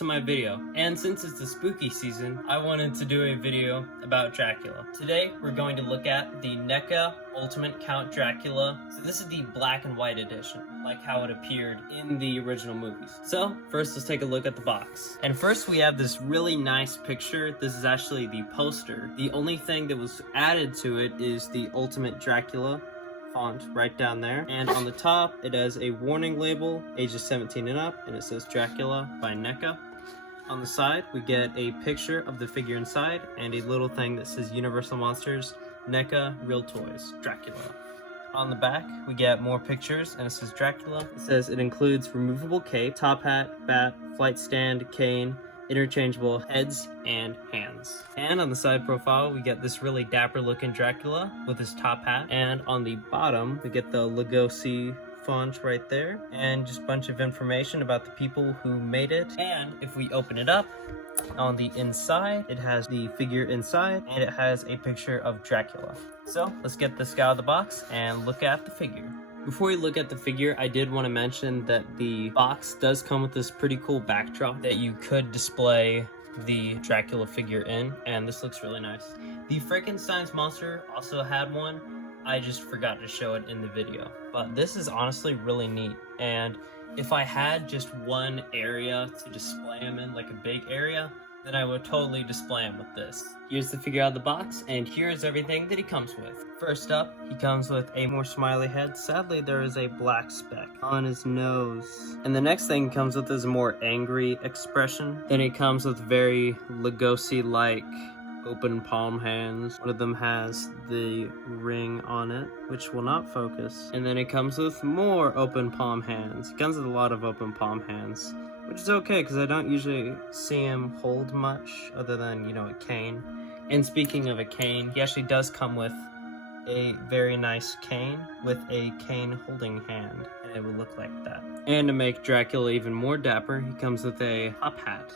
to my video. And since it's the spooky season, I wanted to do a video about Dracula. Today, we're going to look at the NECA Ultimate Count Dracula. So this is the black and white edition, like how it appeared in the original movies. So first, let's take a look at the box. And first, we have this really nice picture. This is actually the poster. The only thing that was added to it is the Ultimate Dracula font right down there, and on the top it has a warning label, ages 17 and up, and it says Dracula by NECA. On the side we get a picture of the figure inside and a little thing that says Universal Monsters NECA Real Toys Dracula. On the back we get more pictures and it says Dracula. It says it includes removable cape, top hat, bat, flight stand, cane, interchangeable heads and hands. And on the side profile we get this really dapper looking Dracula with his top hat, and on the bottom we get the Lugosi font right there and just a bunch of information about the people who made it. And if we open it up, on the inside it has the figure inside and it has a picture of Dracula. So let's get this guy out of the box and look at the figure. Before we look at the figure, I did want to mention that the box does come with this pretty cool backdrop that you could display the Dracula figure in, and this looks really nice. The Frankenstein's monster also had one. I just forgot to show it in the video. But this is honestly really neat, and if I had just one area to display him in, like a big area, then I would totally display him with this. Here's the figure out of the box, and here's everything that he comes with. First up, he comes with a more smiley head. Sadly, there is a black speck on his nose. And the next thing he comes with is a more angry expression. Then he comes with very Lugosi-like open palm hands. One of them has the ring on it, which will not focus. And then it comes with more open palm hands. It comes with a lot of open palm hands, which is okay because I don't usually see him hold much other than, you know, a cane. And speaking of a cane, he actually does come with a very nice cane with a cane holding hand, and it will look like that. And to make Dracula even more dapper, he comes with a top hat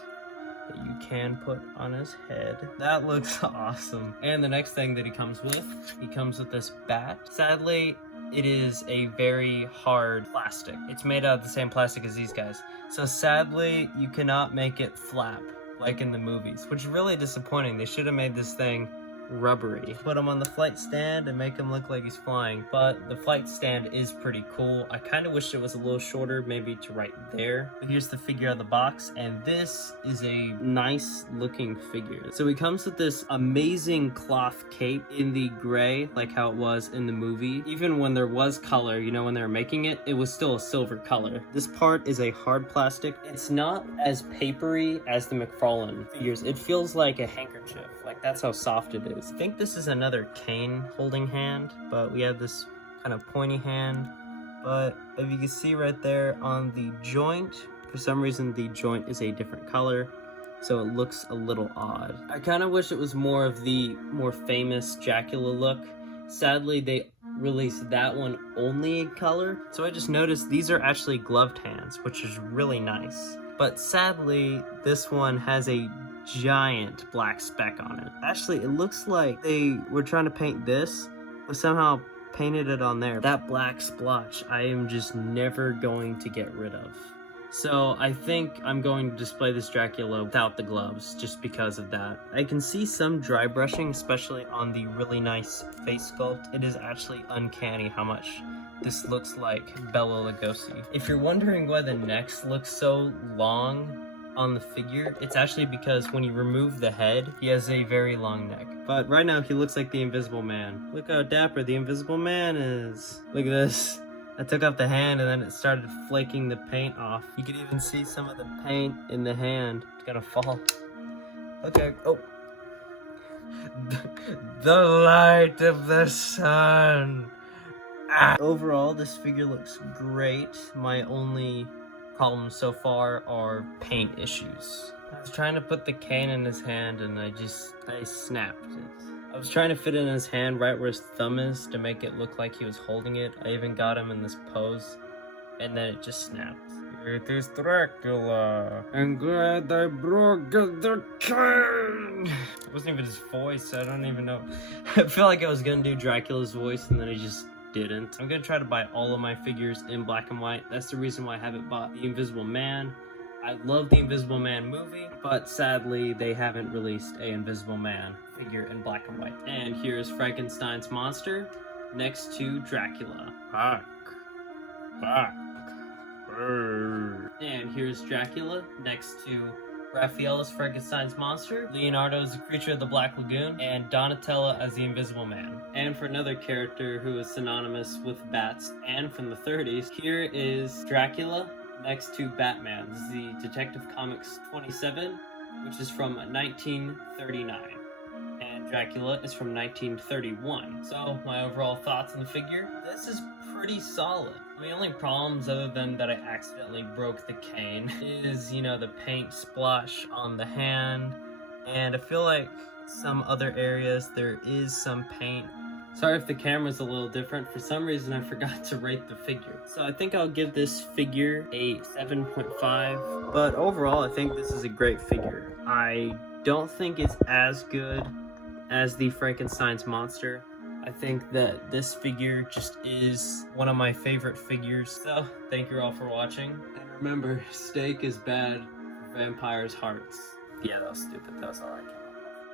that you can put on his head. That looks awesome. And the next thing that he comes with this bat. Sadly, it is a very hard plastic. It's made out of the same plastic as these guys. So sadly, you cannot make it flap like in the movies, which is really disappointing. They should have made this thing rubbery. Put him on the flight stand and make him look like he's flying, but the flight stand is pretty cool. I kind of wish it was a little shorter, maybe to right there. But here's the figure out of the box, and this is a nice looking figure. So he comes with this amazing cloth cape in the gray, like how it was in the movie. Even when there was color, you know, when they were making it, it was still a silver color. This part is a hard plastic. It's not as papery as the McFarlane figures. It feels like a handkerchief. Like, that's how soft it is. I think this is another cane holding hand, but we have this kind of pointy hand. But if you can see right there on the joint, for some reason the joint is a different color, so it looks a little odd. I kind of wish it was more of the more famous Dracula look. Sadly, they released that one only in color, so I just noticed these are actually gloved hands, which is really nice. But sadly, this one has a giant black speck on it. Actually, it looks like they were trying to paint this, but somehow painted it on there. That black splotch, I am just never going to get rid of. So I think I'm going to display this Dracula without the gloves, just because of that. I can see some dry brushing, especially on the really nice face sculpt. It is actually uncanny how much this looks like Bela Lugosi. If you're wondering why the necks look so long on the figure, it's actually because when you remove the head, he has a very long neck. But right now, he looks like the Invisible Man. Look how dapper the Invisible Man is. Look at this. I took off the hand and then it started flaking the paint off. You could even see some of the paint in the hand. It's gonna fall. Okay, oh. The light of the sun. Ah. Overall, this figure looks great. My only problems so far are paint issues. I was trying to put the cane in his hand and I snapped it. I was trying to fit it in his hand right where his thumb is to make it look like he was holding it. I even got him in this pose and then it just snapped. It is Dracula. I'm glad I broke the cane. It wasn't even his voice. I don't even know. I feel like I was gonna do Dracula's voice and then I just didn't. I'm gonna try to buy all of my figures in black and white. That's the reason why I haven't bought the Invisible Man. I love the Invisible Man movie, but sadly they haven't released a Invisible Man figure in black and white. And here's Frankenstein's monster next to Dracula. Fuck. And here's Dracula next to Raphael as Frankenstein's monster, Leonardo as the creature of the Black Lagoon, and Donatello as the Invisible Man. And for another character who is synonymous with bats and from the 30s, here is Dracula next to Batman. This is the Detective Comics 27, which is from 1939. And Dracula is from 1931. So, my overall thoughts on the figure, this is pretty solid. The only problems, other than that I accidentally broke the cane, is, the paint splotch on the hand, and I feel like some other areas there is some paint. Sorry if the camera's a little different. For some reason I forgot to rate the figure. So I think I'll give this figure a 7.5, but overall I think this is a great figure. I don't think it's as good as the Frankenstein's monster. I think that this figure just is one of my favorite figures. So, thank you all for watching. And remember, steak is bad for vampires' hearts. Yeah, that was stupid. That was all I can